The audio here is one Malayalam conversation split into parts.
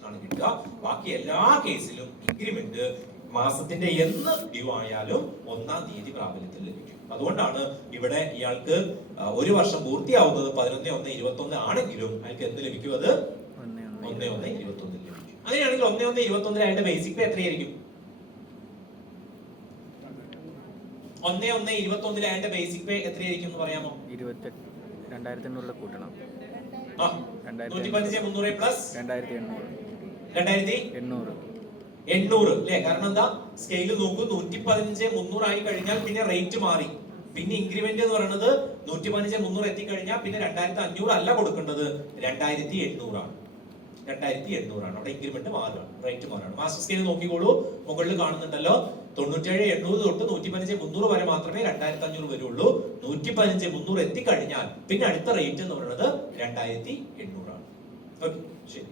ഫിക്സേഷൻ ആണ് കിട്ടുക. ബാക്കി എല്ലാ കേസിലും ഇൻക്രിമെന്റ് മാസത്തിന്റെ എന്ന് ഡ്യൂ ആയാലും 1-ാം തീയതി പ്രാബല്യത്തിൽ ലഭിക്കും. അതുകൊണ്ടാണ് ഇവിടെ ഇയാൾക്ക് ഒരു വർഷം പൂർത്തിയാവുന്നത് 11/1/21 ആണെങ്കിലും അയാൾക്ക് എന്ത് ലഭിക്കും? അത് 1/1/21 ലഭിക്കും. അങ്ങനെയാണെങ്കിൽ 1/1/21 അയാളുടെ ബേസിക് പേ എത്രയായിരിക്കും? 1/1/21 അയാളുടെ ബേസിക് പേ എത്രയായിരിക്കും എന്ന് പറയാമോ? 28,800 കൂട്ടണം. 115 300 പ്ലസ് 2800 അല്ലേ? കാരണം എന്താ, സ്കെയിൽ നോക്കൂ, 115 300 ആയി കഴിഞ്ഞാൽ പിന്നെ റേറ്റ് മാറി. പിന്നെ ഇൻക്രിമെന്റ് എന്ന് പറയുന്നത് 115 300 എത്തിക്കഴിഞ്ഞാൽ പിന്നെ 2500 അല്ല കൊടുക്കേണ്ടത്, 2800 ആണ്. 2800 ആണ്. അവിടെ ഇൻക്രിമെന്റ് മാറുകയാണ്, റേറ്റ് മാറുകയാണ്. മാസ്റ്റർ സ്കെയിൽ നോക്കിക്കോളൂ, മുകളിൽ കാണുന്നുണ്ടല്ലോ. 97 800 തൊട്ട് 115 300 വരെ മാത്രമേ 2500 വരുള്ളൂ. 115 300 എത്തിക്കഴിഞ്ഞാൽ പിന്നെ അടുത്ത റേറ്റ് എന്ന് പറയുന്നത് 2800 ആണ്. ഓക്കെ, ശരി.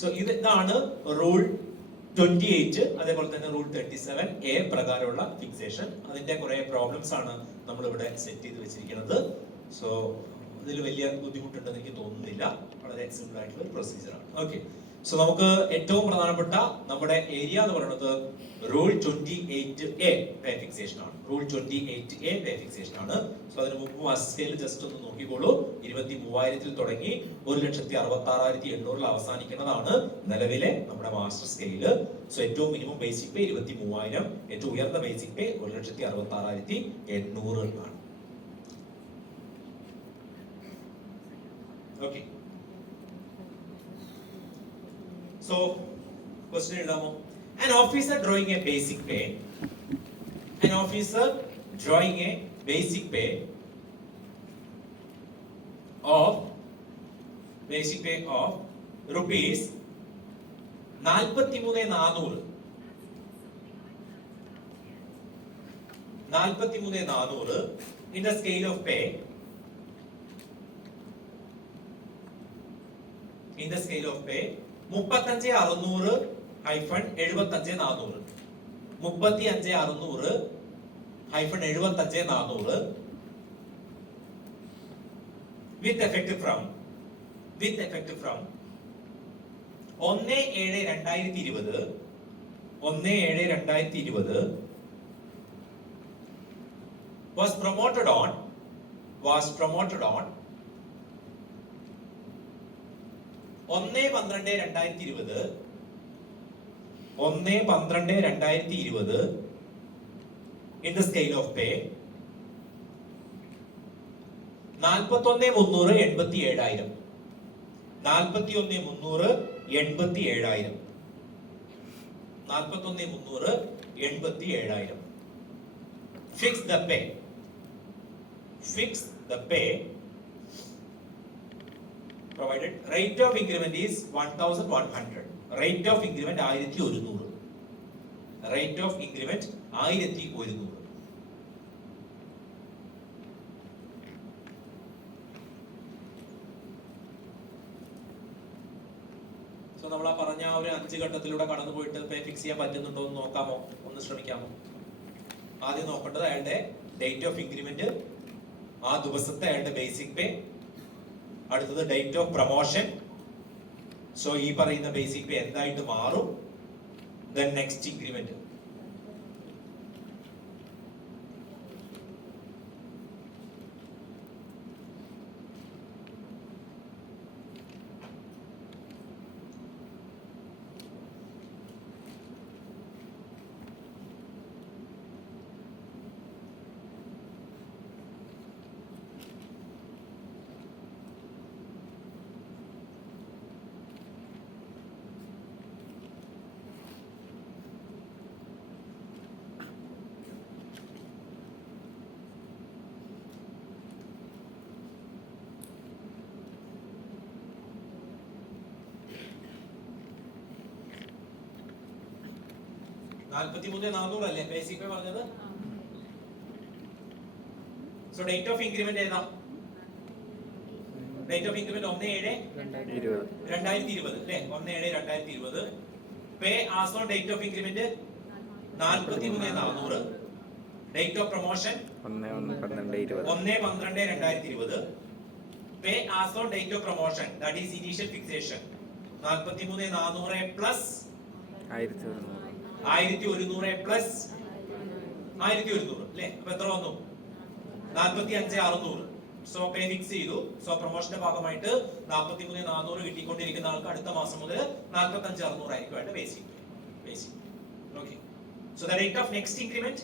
സോ ഇതാണ് റൂൾ 28, അതേപോലെ തന്നെ റൂൾ 37A പ്രകാരമുള്ള ഫിക്സേഷൻ. അതിന്റെ കുറെ പ്രോബ്ലംസ് ആണ് നമ്മൾ ഇവിടെ സെറ്റ് ചെയ്ത് വെച്ചിരിക്കുന്നത്. സോ ഇതിൽ വലിയ ബുദ്ധിമുട്ടുണ്ടെന്ന് എനിക്ക് തോന്നുന്നില്ല. വളരെ സിമ്പിൾ ആയിട്ടുള്ള ഒരു പ്രൊസീജിയർ ആണ്. ഓക്കെ, സോ നമുക്ക് ഏറ്റവും പ്രധാനപ്പെട്ട നമ്മുടെ ഏരിയ എന്ന് പറയുന്നത് റൂൾ 28A പേ ഫിക്സേഷൻ ആണ്. റൂൾ 28A പേ ഫിക്സേഷൻ ആണ്. സോ അതിന് മുമ്പ് മാസ്റ്റർ സ്കെയിൽ ജസ്റ്റ് ഒന്ന് നോക്കിക്കോളൂ. 23,000 തുടങ്ങി 1,66,800 അവസാനിക്കുന്നതാണ് നിലവിലെ നമ്മുടെ മാസ്റ്റർ സ്കെയില്. സോ ഏറ്റവും മിനിമം ബേസിക് പേ 23,000, ഏറ്റവും ഉയർന്ന ബേസിക് പേ 1,66,800 ആണ്. ഓക്കെ, സോ ക്വസ്റ്റ്യൻ എഴുതാമോ? An officer drawing a basic pay of rupees 43,400 in the scale of pay 35,600-75,400 35,600-75,400 with effective from 1/7/2020 was promoted on 1/12/2020 in the scale of pay 41,387,000 41,387,000. Fix the pay provided rate of increment is 1,100. Rate of increment 1,100. Rate of increment 1,100. So നമ്മൾ ആ പറഞ്ഞ ഒരു 5 ഘട്ടത്തിലൂടെ കടന്നു പോയിട്ട് പേ ഫിക്സ് ചെയ്യാൻ പറ്റുന്നുണ്ടോ എന്ന് നോക്കാമോ? ഒന്ന് ശ്രമിക്കാമോ? ആദ്യം നോക്കേണ്ടത് അയാളുടെ ഡേറ്റ് ഓഫ് ഇൻക്രിമെന്റ്, ആ ദിവസത്തെ അയാളുടെ ബേസിക് പേ. അടുത്തത് ഡേറ്റ് ഓഫ് പ്രൊമോഷൻ. സോ ഈ പറയുന്ന ബേസിക് പേ എന്തായിട്ട് മാറും? Then next increment. $43,400 അല്ലേ ബേസിക് പേ പറഞ്ഞത്? സോ ഡേറ്റ് ഓഫ് ഇൻക്രിമെന്റ് ഏതാ? ഡേറ്റ് ഓഫ് ഇൻക്രിമെന്റ് 1/7/2020 അല്ലേ? 1/7/2020. പേ as on date of increment 43,400. Date of promotion 1/12/2020. Pay as on date of promotion, that is initial fixation, 43,400 plus 1100. 1,100 plus 1,100 അല്ലേ? അപ്പൊ എത്ര വന്നു? 45,600. സോ പേ ഫിക്സ് ചെയ്തു. സോ പ്രൊമോഷന്റെ ഭാഗമായിട്ട് 43,400 കിട്ടിക്കൊണ്ടിരിക്കുന്ന ആൾക്ക് അടുത്ത മാസം മുതൽ 45,600 ആയിരിക്കും ആയിട്ട് basic. Okay. So the rate of next increment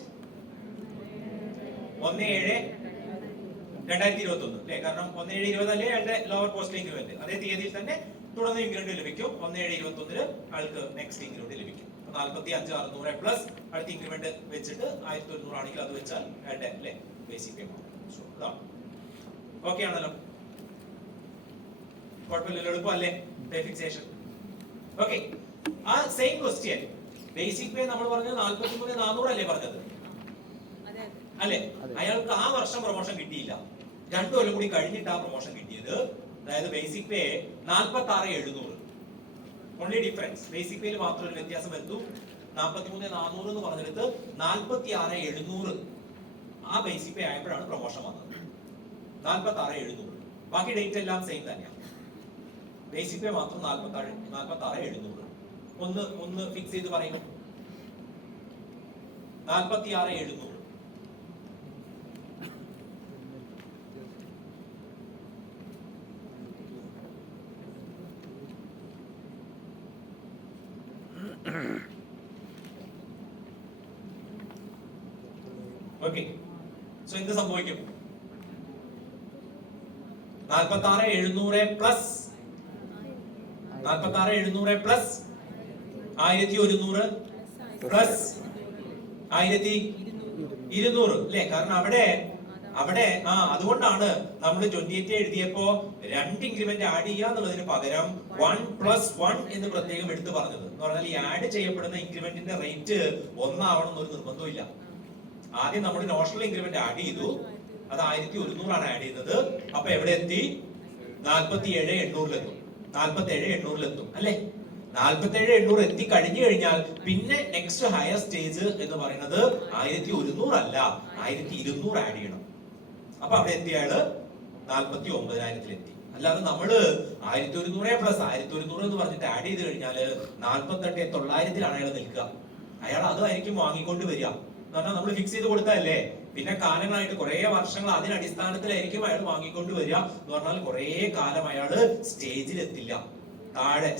1/7/2021 അല്ലേ? കാരണം 1/7/20 അല്ലേ അയാളുടെ ലോവർ പോസ്റ്റ് ഇൻക്രിമെന്റ്. അതേ തീയതിയിൽ തന്നെ തുടർന്ന് ഇൻക്രിമെന്റ് ലഭിക്കും. 1/7/21 ആൾക്ക് നെക്സ്റ്റ് ഇൻക്രിമെന്റ് ലഭിക്കും. 45,600 പ്ലസ് അടുത്ത ഇൻക്രിമെന്റ് വെച്ചിട്ട് 1,100 ആണെങ്കിൽ അത് വെച്ചാൽ അയാളുടെ അല്ലേ ബേസിക് പേ. സോ ഇതാണ് ഓക്കെ ആണല്ലോ? കുഴപ്പമില്ലല്ലോ? എളുപ്പമല്ലേ പേ ഫിക്സേഷൻ? ഓക്കെ. ആ സെയിം ക്വസ്റ്റ്യൻ ബേസിക് പേ നമ്മൾ പറഞ്ഞത് 43,400 അല്ലേ പറഞ്ഞത്? അല്ലേ? അയാൾക്ക് ആ വർഷം പ്രൊമോഷൻ കിട്ടിയില്ല. 2 കൊല്ലം കൂടി കഴിഞ്ഞിട്ട് ആ പ്രൊമോഷൻ കിട്ടിയത്. അതായത് basic pay 46,700. Only difference basic പേയിൽ മാത്രം ഒരു വ്യത്യാസം വരുന്നു. 43,400 എന്ന് പറഞ്ഞെടുത്ത് 46,700 ആ ബേസിക് പേ ആയപ്പോഴാണ് പ്രൊമോഷൻ വന്നത്. 46,700. ബാക്കി ഡേറ്റ് എല്ലാം സെയിം തന്നെയാണ്. ബേസിക് പേ മാത്രം 46,700. ഒന്ന് ഫിക്സ് ചെയ്ത് പറയുന്നു. 46,700. ഓക്കെ. സോ എന്ത് സംഭവിക്കും? 46,700 പ്ലസ് 46,700 പ്ലസ് 1,100 പ്ലസ് 1,200 അല്ലേ? കാരണം അവിടെ അതുകൊണ്ടാണ് നമ്മൾ 28 എഴുതിയപ്പോ 2 ഇൻക്രിമെന്റ് ആഡ് ചെയ്യാന്നുള്ളതിന് പകരം 1+1 എന്ന് പ്രത്യേകം എടുത്തു പറഞ്ഞത്. എന്ന് പറഞ്ഞാൽ ഈ ആഡ് ചെയ്യപ്പെടുന്ന ഇൻക്രിമെന്റിന്റെ റേറ്റ് 1 ആവണം എന്നൊരു നിർബന്ധമില്ല. ആദ്യം നമ്മൾ നോഷണൽ ഇൻക്രിമെന്റ് ആഡ് ചെയ്തു. അത് 1,100 ആണ് ആഡ് ചെയ്തത്. അപ്പൊ എവിടെ എത്തി? 47,800 47,800 അല്ലേ? 47,800 എത്തി കഴിഞ്ഞു കഴിഞ്ഞാൽ പിന്നെ നെക്സ്റ്റ് ഹയർ സ്റ്റേജ് എന്ന് പറയുന്നത് 1,100 അല്ല 1,200 ആഡ് ചെയ്യണം. അപ്പൊ അവിടെ എത്തിയാള് 49,000 അല്ലാതെ നമ്മള് 1,100 പ്ലസ് 1,100 എന്ന് പറഞ്ഞിട്ട് ആഡ് ചെയ്ത് കഴിഞ്ഞാല് 48,900 അയാൾ നിൽക്കുക. അയാൾ അതായിരിക്കും വാങ്ങിക്കൊണ്ട് വരിക. എന്ന് പറഞ്ഞാൽ നമ്മൾ ഫിക്സ് ചെയ്ത് കൊടുത്തല്ലേ. പിന്നെ കാലങ്ങളായിട്ട് കുറെ വർഷങ്ങൾ അതിന് അടിസ്ഥാനത്തിലായിരിക്കും അയാൾ വാങ്ങിക്കൊണ്ട് വരിക. എന്ന് പറഞ്ഞാൽ കുറെ കാലം അയാള് സ്റ്റേജിൽ എത്തില്ല.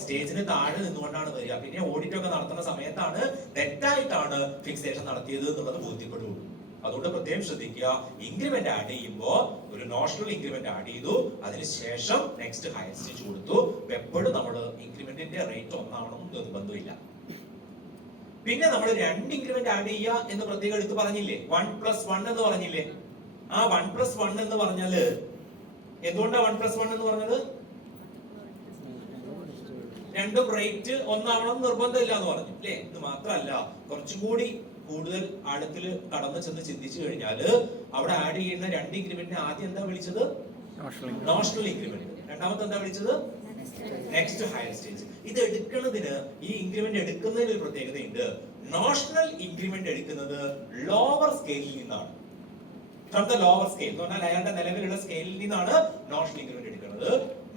സ്റ്റേജിന് താഴെ നിന്നുകൊണ്ടാണ് വരിക. പിന്നെ ഓഡിറ്റ് ഒക്കെ നടത്തുന്ന സമയത്താണ് തെറ്റായിട്ടാണ് ഫിക്സേഷൻ നടത്തിയത് എന്നുള്ളത് ബോധ്യപ്പെടുകയുള്ളൂ. അതുകൊണ്ട് പ്രത്യേകം ശ്രദ്ധിക്കുക. ഇൻക്രിമെന്റ് ആഡ് ചെയ്യുമ്പോൾ ഒരു നോഷണൽ ഇൻക്രിമെന്റ് ആഡ് ചെയ്തു, അതിനുശേഷം നെക്സ്റ്റ് ഹയർ സ്റ്റേജ് കൊടുത്തു. എപ്പോഴും നമ്മൾ ഇൻക്രിമെന്റിന്റെ റേറ്റ് ഒന്നാവണം നിർബന്ധമില്ല. പിന്നെ നമ്മൾ 2 ഇൻക്രിമെന്റ് ആഡ് ചെയ്യുക എന്ന് പ്രത്യേകം എടുത്ത് പറഞ്ഞില്ലേ? 1+1 എന്ന് പറഞ്ഞില്ലേ? ആ 1+1 എന്ന് പറഞ്ഞാല് എന്തുകൊണ്ടാണ് 1+1 എന്ന് പറഞ്ഞത്? രണ്ടും റേറ്റ് ഒന്നാവണം നിർബന്ധമില്ല എന്ന് പറഞ്ഞു അല്ലേ? ഇത് മാത്രമല്ല, കുറച്ചും കൂടി കൂടുതൽ ആഴത്തിൽ കടന്നു ചെന്ന് ചിന്തിച്ചു കഴിഞ്ഞാല് അവിടെ ആഡ് ചെയ്യുന്ന 2 ഇൻക്രിമെന്റിനെ ആദ്യം എന്താ വിളിച്ചത്? Notional increment. രണ്ടാമത്തെ എന്താ വിളിച്ചത്? Next higher stage. ഇത് എടുക്കുന്നതിന്, ഈ ഇൻക്രിമെന്റ് എടുക്കുന്നതിന് ഒരു പ്രത്യേകതയുണ്ട്. നോഷണൽ ഇൻക്രിമെന്റ് എടുക്കുന്നത് ലോവർ സ്കെയിലിൽ നിന്നാണ്. ഫ്രം ദ ലോവർ സ്കെയിൽ എന്ന് പറഞ്ഞാൽ അയാളുടെ നിലവിലുള്ള സ്കെയിലിൽ നിന്നാണ് നോഷണൽ ഇൻക്രിമെന്റ് എടുക്കുന്നത്.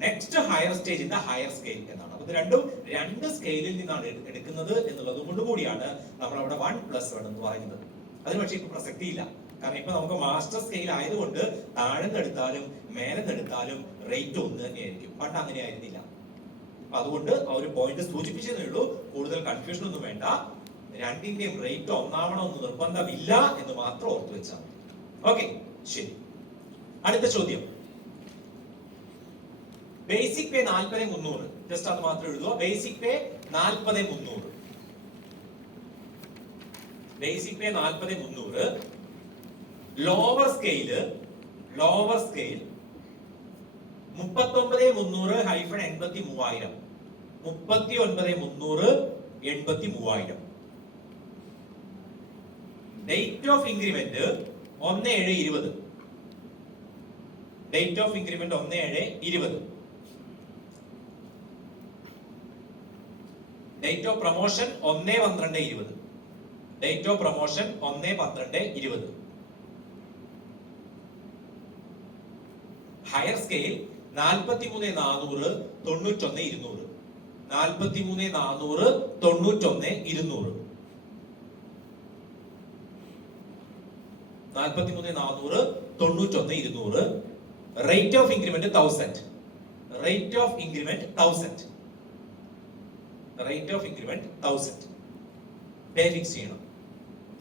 Next higher stage in the higher scale എന്നാണ്. അപ്പൊ ഇത് രണ്ടും 2 സ്കെയിലിൽ നിന്നാണ് എടുക്കുന്നത് എന്നുള്ളത് കൊണ്ട് കൂടിയാണ് നമ്മൾ അവിടെ 1+1 എന്ന് പറയുന്നത്. അതിന് പക്ഷേ ഇപ്പൊ പ്രസക്തിയില്ല. കാരണം ഇപ്പൊ നമുക്ക് മാസ്റ്റർ സ്കെയിൽ ആയതുകൊണ്ട് താഴെന്നെടുത്താലും മേലെന്നെടുത്താലും റേറ്റ് ഒന്ന് തന്നെയായിരിക്കും. പണ്ട് അങ്ങനെ ആയിരുന്നില്ല. അപ്പൊ അതുകൊണ്ട് ആ ഒരു പോയിന്റ് സൂചിപ്പിച്ചതേ ഉള്ളൂ. കൂടുതൽ കൺഫ്യൂഷൻ ഒന്നും വേണ്ട. 2ന്റെയും റേറ്റ് ഒന്നാവണമെന്ന് നിർബന്ധമില്ല എന്ന് മാത്രം ഓർത്തു വെച്ചാൽ. ഓക്കെ, ശരി. അടുത്ത ചോദ്യം. Basic pay 40,300. ജസ്റ്റ് അത് മാത്രം എഴുതുക. Basic pay 40,300. Basic pay 40,300. Lower scale 39,300 -83,000. 39,300 83,000. Date of increment 1/7/20. Date of increment 1/7/20. Date of promotion 1/12/20. Date of promotion 1/12/20. Higher scale 43,400 91,200. 43,400 91,200. 43,400 91,200. Rate of increment 1000. Rate of increment 1000. Rate of increment 1000. Pay fix ചെയ്യണം.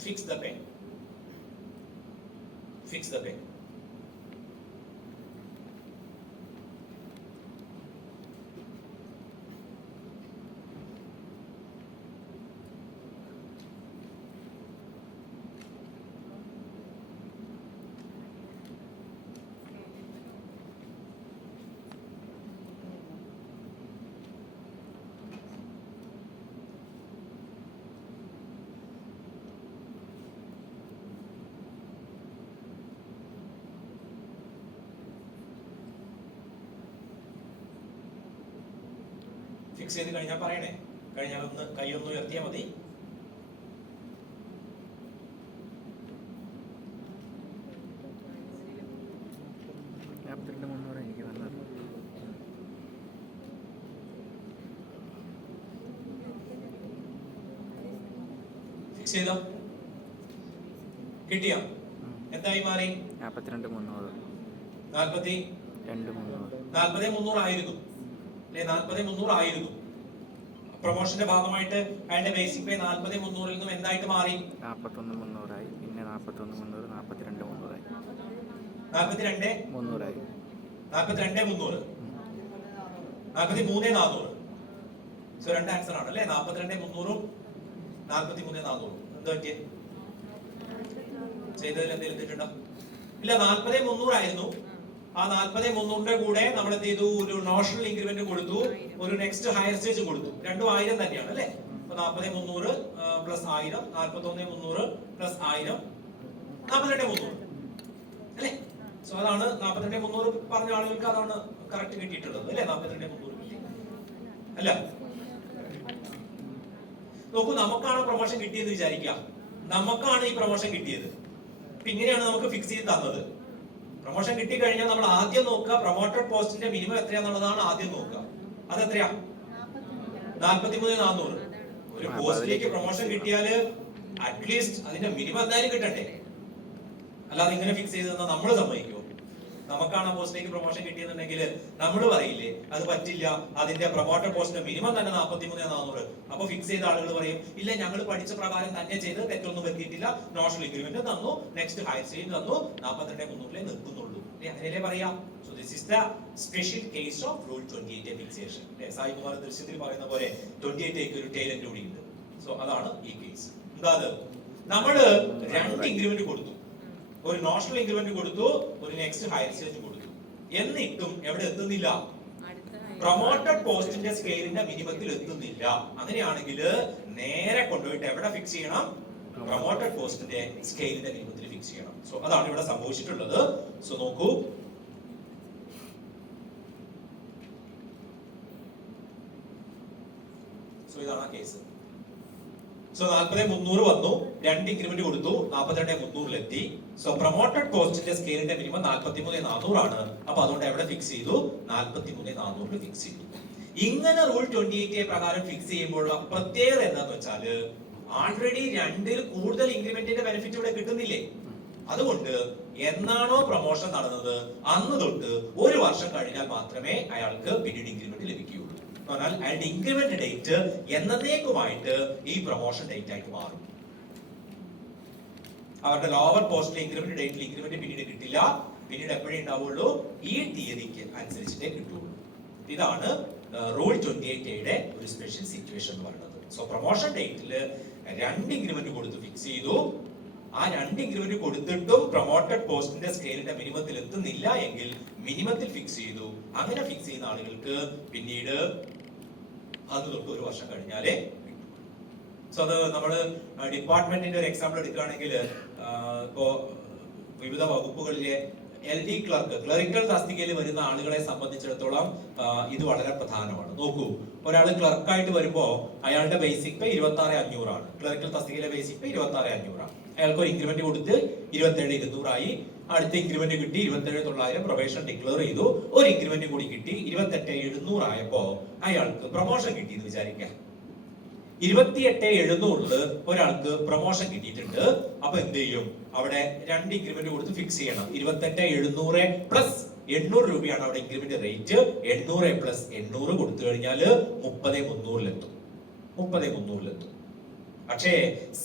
Fix the pay. Fix the pay. Fix ചെയ്ത് കഴിഞ്ഞാൽ പറയണേ. കഴിഞ്ഞാൽ ഒന്ന് കൈ ഒന്ന് ഉയർത്തിയാൽ മതി. ഫിക്സ് ചെയ്തോ? കിട്ടിയോ? എന്തായി മാറി? 42,300. 40,300 ആയിരുന്നു അല്ലെ? 40,300 ആയിരുന്നു. പ്രൊമോഷന്റെ ഭാഗമായിട്ട് അതിന്റെ ബേസിക് പേ 40,300 നിന്നും എന്തായിട്ട് മാറി? 41,300 ആയി. പിന്നെ 41,300, 42,300 ആയി. 42,300 ആയി. 42,300, 43,400. സോ രണ്ട് ആൻസർ ആണ് അല്ലെ? 42,300 43,400. എന്താ പറ്റിയേ? ചെയ്തതിൽ എന്തെങ്കിലും തെറ്റുണ്ടോ? ഇല്ല, 40,300 ആയിരുന്നു. ആ 40,300ന്റെ കൂടെ നമ്മൾ എന്ത് ചെയ്തു? ഒരു നോഷണൽ ഇൻക്രിമെന്റ് കൊടുത്തു, ഒരു നെക്സ്റ്റ് ഹയർ സ്റ്റേജ് കൊടുത്തു. രണ്ടും 1000 തന്നെയാണ് അല്ലെ? അപ്പൊ 40,300 പ്ലസ് 1000, 41,300 പ്ലസ് 1000, 42,300 അല്ലെ? സോ അതാണ് 42,300 പറഞ്ഞ ആളുകൾക്ക് അതാണ് കറക്റ്റ് കിട്ടിയിട്ടുള്ളത് അല്ലെ? 42,300 കിട്ടി അല്ല? നോക്കൂ, നമുക്കാണ് പ്രൊമോഷൻ കിട്ടിയെന്ന് വിചാരിക്കാം. നമുക്കാണ് ഈ പ്രൊമോഷൻ കിട്ടിയത്. അപ്പൊ ഇങ്ങനെയാണ് നമുക്ക് ഫിക്സ് ചെയ്ത് തന്നത്. പ്രൊമോഷൻ കിട്ടി കഴിഞ്ഞാൽ നമ്മൾ ആദ്യം നോക്കുക പ്രൊമോട്ടഡ് പോസ്റ്റിന്റെ മിനിമം എത്രയാന്നുള്ളതാണ് ആദ്യം നോക്കുക. അത് എത്രയാ? 43,400. ഒരു പോസ്റ്റിലേക്ക് പ്രൊമോഷൻ കിട്ടിയാല് അറ്റ്ലീസ്റ്റ് അതിന്റെ മിനിമം എന്തായാലും കിട്ടണ്ടേ? അല്ലാതെ ഇങ്ങനെ ഫിക്സ് ചെയ്ത് തന്നാൽ നമ്മൾ സമ്മതിക്കുമോ? നമുക്കാണ് ആ പോസ്റ്റിലേക്ക് പ്രൊമോഷൻ കിട്ടിയെന്നുണ്ടെങ്കിൽ നമ്മൾ പറയില്ലേ അത് പറ്റില്ല, അതിന്റെ പ്രൊമോട്ടഡ് പോസ്റ്റിന്റെ മിനിമം തന്നെ 43,400. അപ്പൊ ഫിക്സ് ചെയ്ത ആളുകൾ പറയും ഇല്ല ഞങ്ങൾ പഠിച്ച പ്രകാരം തന്നെ ചെയ്ത് തെറ്റൊന്നും പറ്റിയിട്ടില്ല, നോഷണൽ ഇൻക്രിമെന്റ് തന്നു, നെക്സ്റ്റ് ഹയർ സ്റ്റേജ് തന്നു, 42,300 നിൽക്കുന്നുള്ളൂ. അങ്ങനെയല്ലേ പറയാ? So this is the special case of rule 28 fixation. Saikumar ദൃശ്യത്തിൽ പറയുന്ന പോലെ 28 ഒരു ടൈലൻ കൂടി ഉണ്ട്. സോ അതാണ് ഈ കേസ്. എന്താ നമ്മള് രണ്ട് ഇൻക്രിമെന്റ് കൊടുത്തു, ഒരു നോഷണൽ ഇൻക്രിമെന്റ് കൊടുത്തു, ഒരു നെക്സ്റ്റ് ഹയർ സ്റ്റേജ് കൊടുത്തു. എന്നിട്ടും എവിടെ എത്തുന്നില്ല? പ്രൊമോട്ടഡ് പോസ്റ്റിന്റെ സ്കെയിലിന്റെ മിനിമത്തിൽ എത്തുന്നില്ല. അങ്ങനെയാണെങ്കിൽ നേരെ കൊണ്ടുപോയിട്ട് എവിടെ ഫിക്സ് ചെയ്യണം? പ്രൊമോട്ടഡ് പോസ്റ്റിന്റെ സ്കെയിലിന്റെ മിനിമത്തിൽ ഫിക്സ് ചെയ്യണം. സോ അതാണ് ഇവിടെ സംഭവിച്ചിട്ടുള്ളത്. സോ നോക്കൂ, സോ ഇതാണ് കേസ്. സോ 40,300 വന്നു, രണ്ട് ഇൻക്രിമെന്റ് കൊടുത്തു, 42,300 സോ പ്രൊമോട്ടഡ് പോസ്റ്റിന്റെ സ്കെയിലിന്റെ മിനിമം 43,400 ആണ്. അപ്പൊ അതുകൊണ്ട് എവിടെ ഫിക്സ് ചെയ്തു? 43,400 ഫിക്സ് ചെയ്തു. ഇങ്ങനെ റൂൾ 28 പ്രകാരം ഫിക്സ് ചെയ്യുമ്പോഴുള്ള പ്രത്യേകത എന്താന്ന് വെച്ചാല് ആൾറെഡി രണ്ടിൽ കൂടുതൽ ഇൻക്രിമെന്റിന്റെ ബെനിഫിറ്റ് ഇവിടെ കിട്ടുന്നില്ലേ? അതുകൊണ്ട് എന്നാണോ പ്രൊമോഷൻ നടന്നത് അന്ന് തൊട്ട് ഒരു വർഷം കഴിഞ്ഞാൽ മാത്രമേ അയാൾക്ക് പിന്നീട് ഇൻക്രിമെന്റ് ലഭിക്കുകയുള്ളൂ. അയാളുടെ ഇൻക്രിമെന്റ് ഡേറ്റ് എന്നേക്കുമായിട്ട് ഈ പ്രൊമോഷൻ ഡേറ്റ് ആയിട്ട് മാറും. അവരുടെ ലോവർ പോസ്റ്റിലെ ഇൻക്രിമെന്റ് ഡേറ്റിൽ ഇൻക്രിമെന്റ് പിന്നീട് കിട്ടില്ല. പിന്നീട് എപ്പോഴേ ഉണ്ടാവുള്ളൂ? ഈ തീയതിക്ക് അനുസരിച്ചിട്ടേ കിട്ടുള്ളൂ. ഇതാണ് റൂൾ 28യുടെ ഒരു സ്പെഷ്യൽ സിറ്റുവേഷൻ എന്ന് പറയുന്നത്. സോ പ്രൊമോഷൻ ഡേറ്റിൽ രണ്ട് ഇൻക്രിമെന്റ് കൊടുത്ത് ഫിക്സ് ചെയ്തു. ആ രണ്ട് ഇൻക്രിമെന്റ് കൊടുത്തിട്ടും പ്രൊമോട്ടഡ് പോസ്റ്റിന്റെ സ്കെയിലിന്റെ മിനിമത്തിൽ എത്തുന്നില്ല എങ്കിൽ മിനിമത്തിൽ ഫിക്സ് ചെയ്തു. അങ്ങനെ ഫിക്സ് ചെയ്യുന്ന ആളുകൾക്ക് പിന്നീട് അത് തൊട്ട് ഒരു വർഷം കഴിഞ്ഞാലേ കിട്ടും. സോ അത് നമ്മള് ഡിപ്പാർട്ട്മെന്റിന്റെ ഒരു എക്സാമ്പിൾ എടുക്കുകയാണെങ്കിൽ ഇപ്പോ വിവിധ വകുപ്പുകളിലെ LD ക്ലർക്ക്, ക്ലറിക്കൽ തസ്തികയിൽ വരുന്ന ആളുകളെ സംബന്ധിച്ചിടത്തോളം ഇത് വളരെ പ്രധാനമാണ്. നോക്കൂ, ഒരാൾ ക്ലർക്കായിട്ട് വരുമ്പോ അയാളുടെ ബേസിക് പേ 26,500 ആണ്. ക്ലറിക്കൽ തസ്തികയിലെ ബേസിക് പേ 26,500 ആണ്. അയാൾക്ക് ഒരു ഇൻക്രിമെന്റ് കൊടുത്ത് 27,200 ആയി. അടുത്ത ഇൻക്രിമെന്റ് കിട്ടി 27,900 പ്രൊബേഷൻ ഡിക്ലെയർ ചെയ്തു. ഒരു ഇൻക്രിമെന്റ് കൂടി കിട്ടി 28,700 ആയപ്പോ അയാൾക്ക് പ്രൊമോഷൻ കിട്ടി എന്ന് വിചാരിക്കാം. 28,700 ഒരാൾക്ക് പ്രൊമോഷൻ കിട്ടിയിട്ടുണ്ട്. അപ്പൊ എന്ത് ചെയ്യും? അവിടെ 2 ഇൻക്രിമെന്റ് കൊടുത്ത് ഫിക്സ് ചെയ്യണം. 28,700 പ്ലസ് 800 രൂപയാണ് അവിടെ ഇൻക്രിമെന്റ് റേറ്റ്. 800 പ്ലസ് 800 കൊടുത്തു കഴിഞ്ഞാൽ 30,300 30,300 പക്ഷേ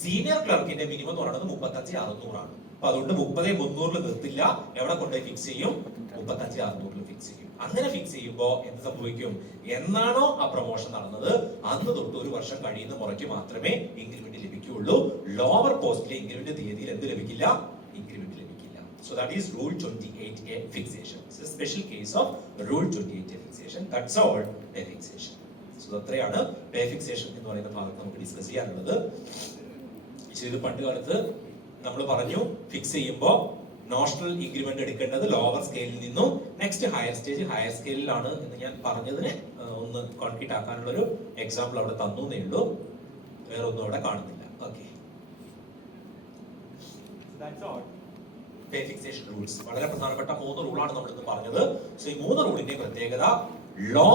സീനിയർ ക്ലർക്കിന്റെ മിനിമം എന്ന് പറയുന്നത് 35,600 ആണ്. അപ്പൊ അതുകൊണ്ട് 30,300 നിർത്തില്ല. എവിടെ കൊണ്ടുപോയി ഫിക്സ് ചെയ്യും? 35,600 ഫിക്സ് ചെയ്യും. അങ്ങനെ ഫിക്സ് ചെയ്യുമ്പോൾ എന്ത് സംഭവിക്കും? എന്നാണോ ആ പ്രൊമോഷൻ നടന്നത് അന്ന് തൊട്ട് 1 വർഷം കഴിയുന്ന മുറയ്ക്ക് മാത്രമേ ഇൻക്രിമെന്റ് ലഭിക്കുകയുള്ളൂ. ലോവർ പോസ്റ്റിലെ ഇൻക്രിമെന്റ് തീയതിയിൽ എന്ത് ലഭിക്കില്ല? ഇൻക്രിമെന്റ് ലഭിക്കില്ല. So that is rule 28A fixation. It's a special case of rule 28A fixation. That's all pay fixation. So അത്രയാണ് പേ ഫിക്സേഷൻ എന്ന് പറയുന്ന ഭാഗത്ത് നമുക്ക് ഡിസ്കസ് ചെയ്യാനുള്ളത്. ഇത് പണ്ട് കാലത്ത് നമ്മൾ പറഞ്ഞു ഫിക്സ് ചെയ്യുമ്പോൾ നോഷണൽ ഇൻക്രിമെന്റ് എടുക്കേണ്ടത് ലോവർ സ്കെയിലിൽ നിന്നും നെക്സ്റ്റ് ഹയർ സ്റ്റേജ് ഹയർ സ്കെയിലാണ് എന്ന് ഞാൻ പറഞ്ഞതിന് ഒന്ന് കോൺക്രീറ്റ് ആക്കാനുള്ള ഒരു എക്സാമ്പിൾ അവിടെ തന്നു എന്നേ ഉള്ളൂ. വേറെ ഒന്നും അവിടെ കാണുന്നില്ല. ഓക്കെ, പേ ഫിക്സേഷൻ റൂൾസ് വളരെ പ്രധാനപ്പെട്ട 3 റൂളാണ് നമ്മൾ ഇന്ന് പറഞ്ഞത്. സോ ഈ 3 റൂളിന്റെ പ്രത്യേകത ലോ